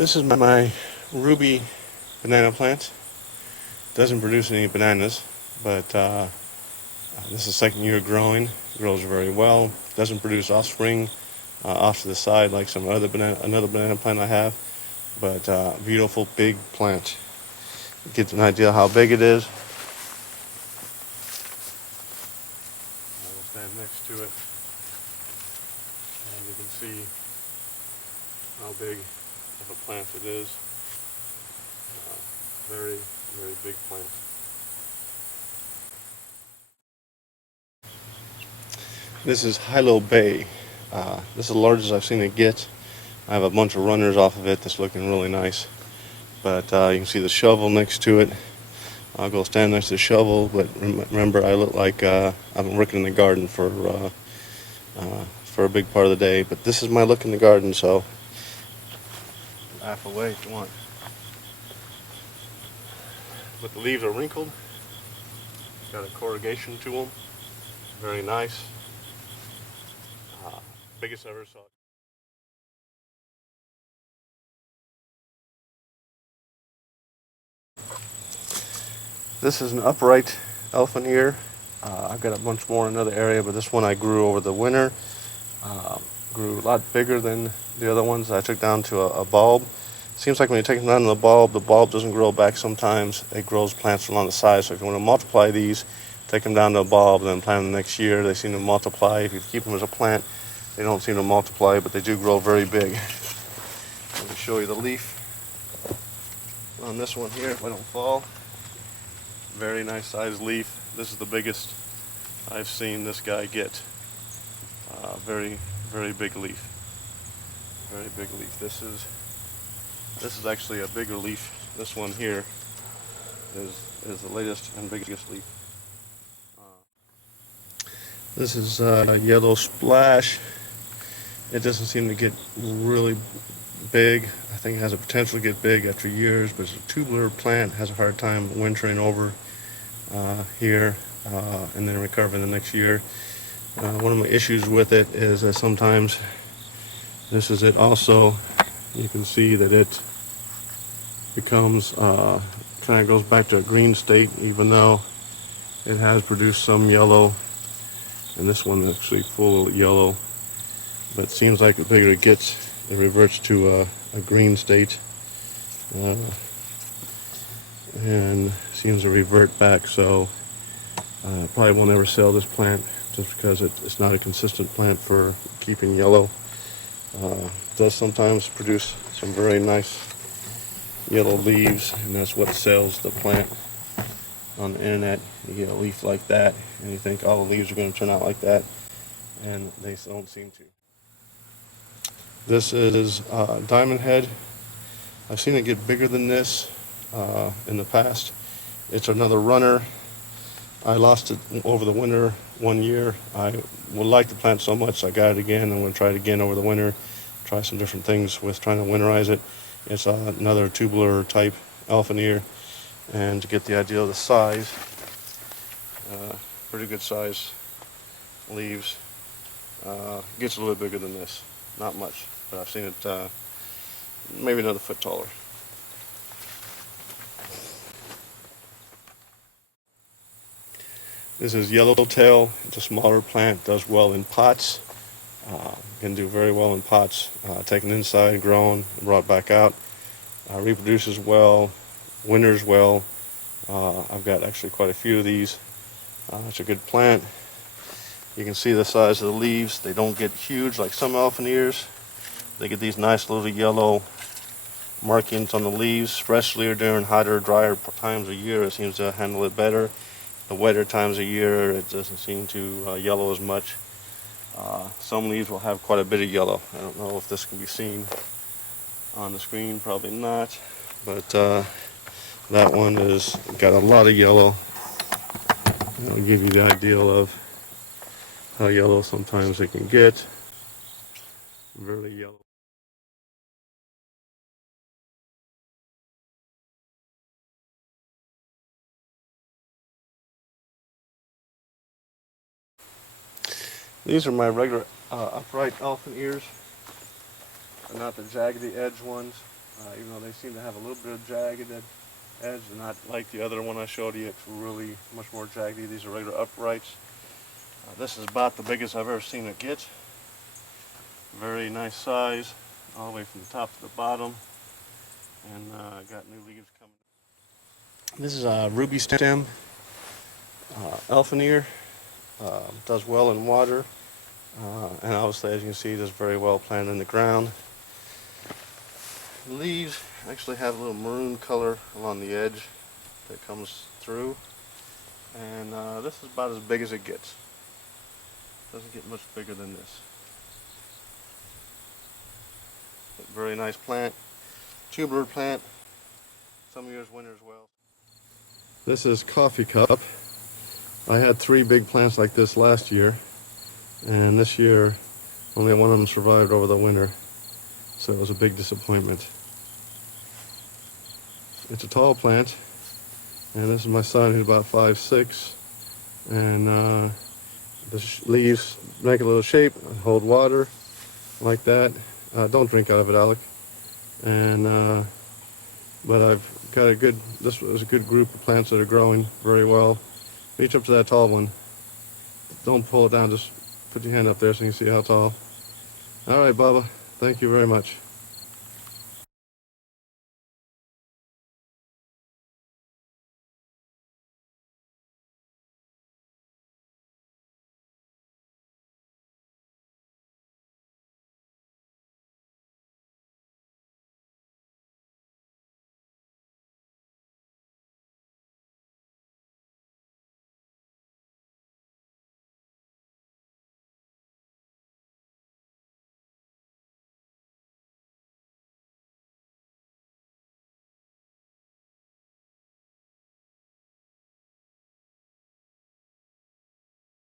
This is my ruby banana plant. Doesn't produce any bananas, but this is the second year growing. Grows very well. Doesn't produce offspring off to the side like some another banana plant I have, but beautiful big plant. Get an idea how big it is. I will stand next to it, and you can see how big of a plant it is. Very, very big plant. This is Hilo Bay. This is the largest I've seen it get. I have a bunch of runners off of it that's looking really nice. But you can see the shovel next to it. I'll go stand next to the shovel, but remember I look like I've been working in the garden for a big part of the day. But this is my look in the garden, so laugh away if you want. But the leaves are wrinkled. Got a corrugation to them. Very nice. Biggest I ever saw. This is an upright elephant ear. I've got a bunch more in another area, but this one I grew over the winter. Grew a lot bigger than the other ones. I took down to a bulb. Seems like when you take them down to the bulb doesn't grow back sometimes. It grows plants along the side. So if you want to multiply these, take them down to a bulb, then plant them the next year. They seem to multiply. If you keep them as a plant, they don't seem to multiply, but they do grow very big. Let me show you the leaf on this one here if I don't fall. Very nice sized leaf. This is the biggest I've seen this guy get. Very, very big leaf. Very big leaf. This is actually a bigger leaf. This one here is the latest and biggest leaf. This is Yellow Splash. It doesn't seem to get really big. I think it has a potential to get big after years, but it's a tubular plant, has a hard time wintering over here and then recovering the next year. One of my issues with it is that sometimes, this is it also, you can see that it becomes, kind of goes back to a green state, even though it has produced some yellow, and this one is actually full of yellow, but it seems like the bigger it gets, it reverts to a green state, and seems to revert back. So probably won't ever sell this plant just because it's not a consistent plant for keeping yellow. Does sometimes produce some very nice yellow leaves, and that's what sells the plant on the internet. You get a leaf like that and you think all the leaves are going to turn out like that, and they don't seem to. This is Diamond Head. I've seen it get bigger than this in the past. It's another runner. I lost it over the winter one year. I would like the plant so much I got it again. I'm going to try it again over the winter. Try some different things with trying to winterize it. It's another tubular type elephant ear. And to get the idea of the size, pretty good size leaves. Gets a little bit bigger than this. Not much, but I've seen it maybe another foot taller. This is Yellowtail. It's a smaller plant, does well in pots. Can do very well in pots. Taken inside, grown, brought back out. Reproduces well, winters well. I've got actually quite a few of these. It's a good plant. You can see the size of the leaves. They don't get huge like some elephant ears. They get these nice little yellow markings on the leaves, especially during hotter, drier times of year. It seems to handle it better. The wetter times of year, it doesn't seem to yellow as much. Some leaves will have quite a bit of yellow. I don't know if this can be seen on the screen, probably not, but that one has got a lot of yellow. That'll give you the idea of how yellow sometimes it can get. Very yellow. These are my regular upright elephant ears, not the jaggedy edge ones. even though they seem to have a little bit of jagged edge, not like the other one I showed you. It's really much more jagged. These are regular uprights. This is about the biggest I've ever seen it get. Very nice size, all the way from the top to the bottom. And got new leaves coming. This is a ruby stem, elfin ear. Does well in water, and obviously, as you can see, does very well planted in the ground. The leaves actually have a little maroon color along the edge that comes through, and this is about as big as it gets. Doesn't get much bigger than this. But very nice plant, tuber plant. Some years winter as well. This is coffee cup. I had 3 big plants like this last year, and this year only one of them survived over the winter, so it was a big disappointment. It's a tall plant, and this is my son who's about 5'6", and the leaves make a little shape, hold water like that. Don't drink out of it, Alec. And but I've got a good, this was a good group of plants that are growing very well. Reach up to that tall one. Don't pull it down, just put your hand up there so you can see how tall. All right, Bubba, thank you very much.